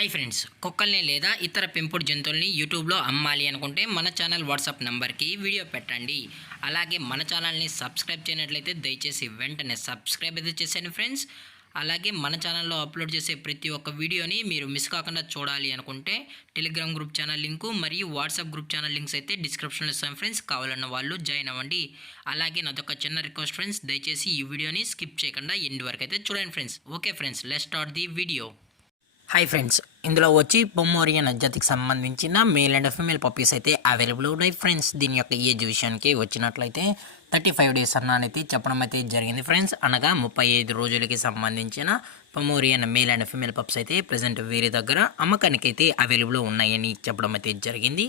Hi friends, కుక్కల్ని లేదా ఇతర పెంపుడు జంతువుల్ని యూట్యూబ్లో అమ్మాలి అనుకుంటే మన ఛానల్ వాట్సాప్ నెంబర్కి వీడియో పెట్టండి. అలాగే మన ఛానల్ని సబ్స్క్రైబ్ చేయనట్లయితే దయచేసి వెంటనే సబ్స్క్రైబ్ అయితే చేసేయండి ఫ్రెండ్స్. అలాగే మన ఛానల్లో అప్లోడ్ చేసే ప్రతి ఒక్క వీడియోని మీరు మిస్ కాకుండా చూడాలి అనుకుంటే టెలిగ్రామ్ గ్రూప్ ఛానల్ లింకు మరియు వాట్సాప్ గ్రూప్ ఛానల్ లింక్స్ అయితే డిస్క్రిప్షన్లో ఇస్తాం ఫ్రెండ్స్. కావాలన్న వాళ్ళు జాయిన్ అవ్వండి. అలాగే నాదొక చిన్న రిక్వెస్ట్ ఫ్రెండ్స్, దయచేసి ఈ వీడియోని స్కిప్ చేయకుండా ఎండ్ వరకు అయితే చూడండి friends. Okay friends, let's start the video. Hi friends, ఇందులో వచ్చి పొమోరియన్ జాతికి సంబంధించిన మేల్ అండ్ ఫీమేల్ పప్పీస్ అయితే అవైలబుల్ ఉన్నాయి ఫ్రెండ్స్. దీని యొక్క ఏజ్ విషయానికి వచ్చినట్లయితే 35 డేస్ అన్నది చెప్పడం అయితే జరిగింది ఫ్రెండ్స్. అనగా 35 రోజులకి సంబంధించిన Pomeranian male and female pups అయితే ప్రజెంట్ వీరి దగ్గర అమ్మకానికి అయితే అవైలబుల్ ఉన్నాయని చెప్పడం అయితే జరిగింది.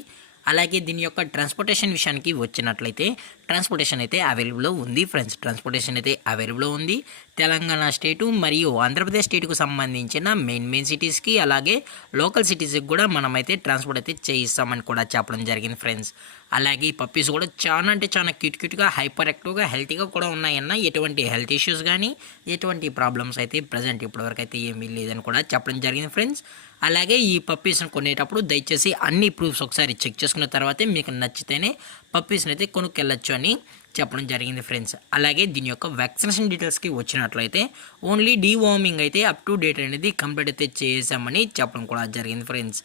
అలాగే దీని యొక్క ట్రాన్స్పోర్టేషన్ విషయానికి వచ్చినట్లయితే ట్రాన్స్పోర్టేషన్ అయితే అవైలబుల్లో ఉంది ఫ్రెండ్స్. ట్రాన్స్పోర్టేషన్ అయితే అవైలబుల్లో ఉంది. తెలంగాణ స్టేటు మరియు ఆంధ్రప్రదేశ్ స్టేట్కు సంబంధించిన మెయిన్ సిటీస్కి అలాగే లోకల్ సిటీస్కి కూడా మనమైతే ట్రాన్స్పోర్ట్ అయితే చేయిస్తామని కూడా చెప్పడం జరిగింది ఫ్రెండ్స్. అలాగే ఈ పప్పీస్ కూడా చాలా అంటే చాలా క్యూట్గా హైపర్ యాక్టివ్గా హెల్తీగా కూడా ఉన్నాయన్న. ఎటువంటి హెల్త్ ఇష్యూస్ కానీ ఎటువంటి ప్రాబ్లమ్స్ అయితే ప్రజెంట్ ఇప్పటివరకు అయితే ఏమీ లేదని కూడా చెప్పడం జరిగింది ఫ్రెండ్స్. అలాగే ఈ పప్పీస్ని కొనేటప్పుడు దయచేసి అన్ని ప్రూఫ్స్ ఒకసారి చెక్ చేసుకున్న తర్వాతే మీకు నచ్చితేనే పప్పీస్ని అయితే కొనుక్కెళ్ళచ్చు అని చెప్పడం జరిగింది ఫ్రెండ్స్. అలాగే దీని యొక్క వ్యాక్సినేషన్ డీటెయిల్స్కి వచ్చినట్లయితే ఓన్లీ డీవార్మింగ్ అయితే అప్ టు డేట్ అనేది కంప్లీట్ అయితే చేసామని చెప్పడం కూడా జరిగింది ఫ్రెండ్స్.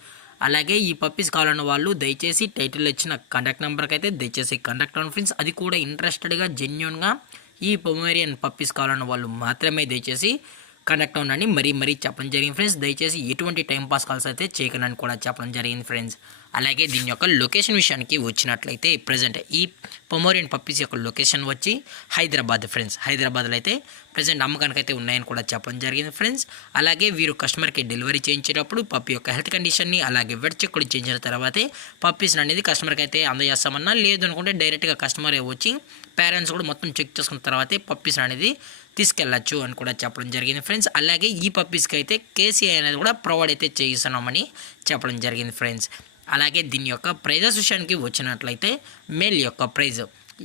అలాగే ఈ పప్పీస్ కావాలన్న వాళ్ళు దయచేసి టైటిల్ ఇచ్చిన కాంటాక్ట్ నెంబర్కి అయితే దయచేసి కాంటాక్ట్ అవ్వండి ఫ్రెండ్స్. అది కూడా ఇంట్రెస్టెడ్గా జెన్యున్గా ఈ పొమేరియన్ పప్పీస్ కావాలన్న వాళ్ళు మాత్రమే దయచేసి కనెక్ట్ అవునని మరీ చెప్పడం జరిగింది ఫ్రెండ్స్. దయచేసి ఎటువంటి టైంపాస్ కాల్స్ అయితే చేయకనని కూడా చెప్పడం జరిగింది ఫ్రెండ్స్. అలాగే దీని యొక్క లొకేషన్ విషయానికి వచ్చినట్లయితే ప్రజెంట్ ఈ పొమోరియన్ పప్పీస్ యొక్క లొకేషన్ వచ్చి హైదరాబాద్ ఫ్రెండ్స్. హైదరాబాద్లో అయితే ప్రజెంట్ అమ్మకానికి అయితే ఉన్నాయని కూడా చెప్పడం జరిగింది ఫ్రెండ్స్. అలాగే వీరు కస్టమర్కి డెలివరీ చేయించేటప్పుడు పప్పి యొక్క హెల్త్ కండిషన్ని అలాగే వెట్ చెక్ కూడా చేయించిన తర్వాతే పప్పీస్ అనేది కస్టమర్కి అయితే అందజేస్తామన్నా. లేదు అనుకుంటే డైరెక్ట్గా కస్టమర్ వచ్చి పేరెంట్స్ కూడా మొత్తం చెక్ చేసుకున్న తర్వాతే పప్పీస్ అనేది తీసుకెళ్ళచ్చు అని కూడా చెప్పడం జరిగింది ఫ్రెండ్స్. అలాగే ఈ పప్పీస్కి అయితే కేసీఐ అనేది కూడా ప్రొవైడ్ అయితే చేయిస్తున్నామని చెప్పడం జరిగింది ఫ్రెండ్స్. అలాగే దీని యొక్క ప్రైజెస్ విషయానికి వచ్చినట్లయితే మేల్ యొక్క ప్రైజ్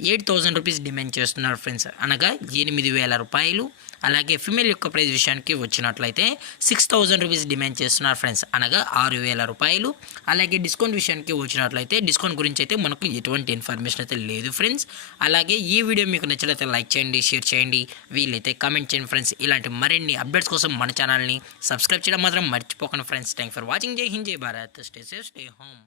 8,000 రూపీస్ డిమాండ్ చేస్తున్నారు ఫ్రెండ్స్, అనగా 8,000 రూపాయలు. అలాగే ఫిమేల్ యొక్క ప్రైజ్ విషయానికి వచ్చినట్లయితే 6,000 రూపీస్ డిమాండ్ చేస్తున్నారు ఫ్రెండ్స్, అనగా 6,000 రూపాయలు. అలాగే డిస్కౌంట్ విషయానికి వచ్చినట్లయితే డిస్కౌంట్ గురించి అయితే మనకు ఎటువంటి ఇన్ఫర్మేషన్ అయితే లేదు ఫ్రెండ్స్. అలాగే ఈ వీడియో మీకు నచ్చినట్లయితే లైక్ చేయండి, షేర్ చేయండి, వీలైతే కామెంట్ చేయండి ఫ్రెండ్స్. ఇలాంటి మరిన్ని అప్డేట్స్ కోసం మన ఛానల్ని సబ్స్క్రైబ్ చేయడం మాత్రం మర్చిపోకండి ఫ్రెండ్స్. Thank for watching. జై హింద్, జై Bharat. Stay safe, stay home.